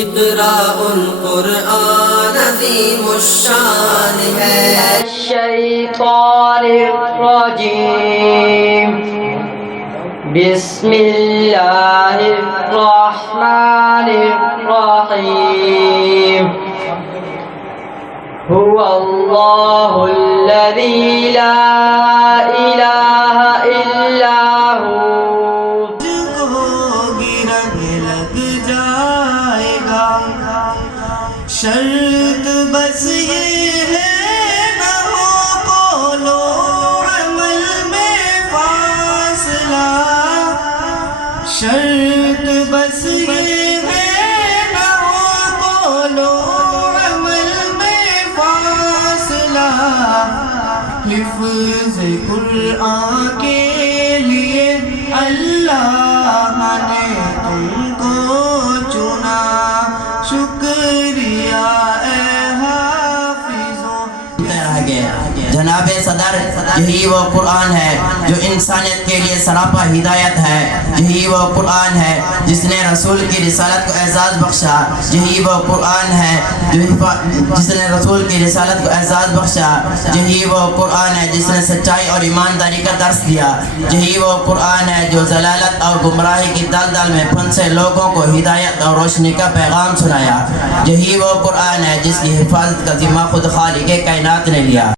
اقرأ القرآن عظیم الشان ہے۔ الشیطان الرجیم بسم اللہ الرحمن الرحیم هو اللہ الذی لا الہ الا ہو۔ شرط بس یہ ہے نہ ہو قول و عمل میں فاصلہ، شرط بس یہ ہے نہ ہو قول و عمل میں فاصلہ، حفظ قرآن کے لیے اللہ نے تم کو چنا، شکریہ اے حافظوں۔ جناب صدر، یہی وہ قرآن ہے جو انسانیت کے لیے سراپا ہدایت ہے، یہی وہ قرآن ہے جس نے رسول کی رسالت کو اعزاز بخشا، یہی وہ قرآن ہے جس نے رسول کی رسالت کو اعزاز بخشا، یہی وہ قرآن ہے جس نے سچائی اور ایمانداری کا درس دیا، یہی وہ قرآن ہے جو ضلالت اور گمراہی کی دلدل میں پھنسے لوگوں کو ہدایت اور روشنی کا پیغام سنایا، یہی وہ قرآن ہے جس کی حفاظت کا ذمہ خود خالق کائنات نے لیا۔